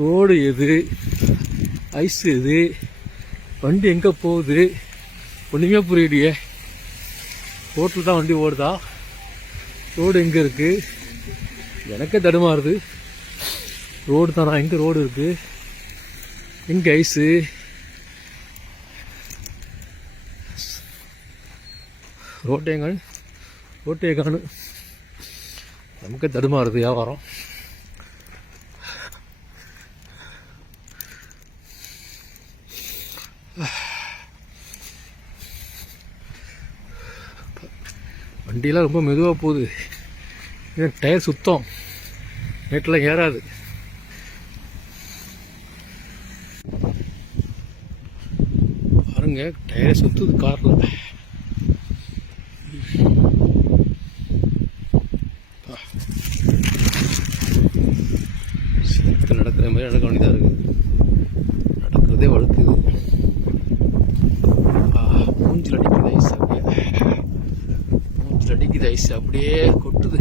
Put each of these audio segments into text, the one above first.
Road எது, ice எது, வண்டி எங்கே போகுது ஒன்றுமே புரியலையே. ரோட்டில் தான் வண்டி ஓடுதா, ரோடு எங்கே இருக்குது எனக்கே தடுமாறுது. ரோடு தானா, எங்கே ரோடு இருக்குது, எங்கே ஐஸு, ரோட்டே காணு. நமக்கு தடுமாறுது வியாபாரம். வண்டியெல்லாம் ரொம்ப மெதுவாக போகுது. டயர் சுத்தம், நேற்றெல்லாம் ஏறாது. பாருங்க, டயர் சுத்துது காரில். நடக்கிற மாதிரி நடக்க வேண்டியதாக இருக்குது. நடக்கிறதே வழுக்குது. மூஞ்சில் அடிக்குது ஐஸ், அப்படியே மூஞ்சில் அடிக்குது ஐஸ், அப்படியே கொட்டுது,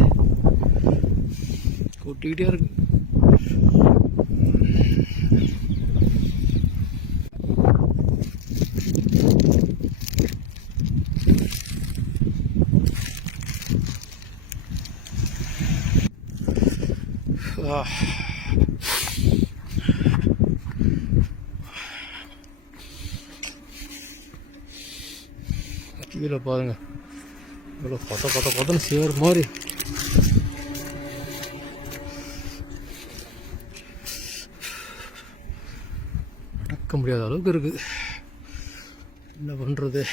கொட்டிக்கிட்டே இருக்கு. கீழே பாருங்க, இவ்வளோ கொத்தன்னு சேர் மாதிரி. நடக்க முடியாத அளவுக்கு இருக்குது. என்ன பண்ணுறது?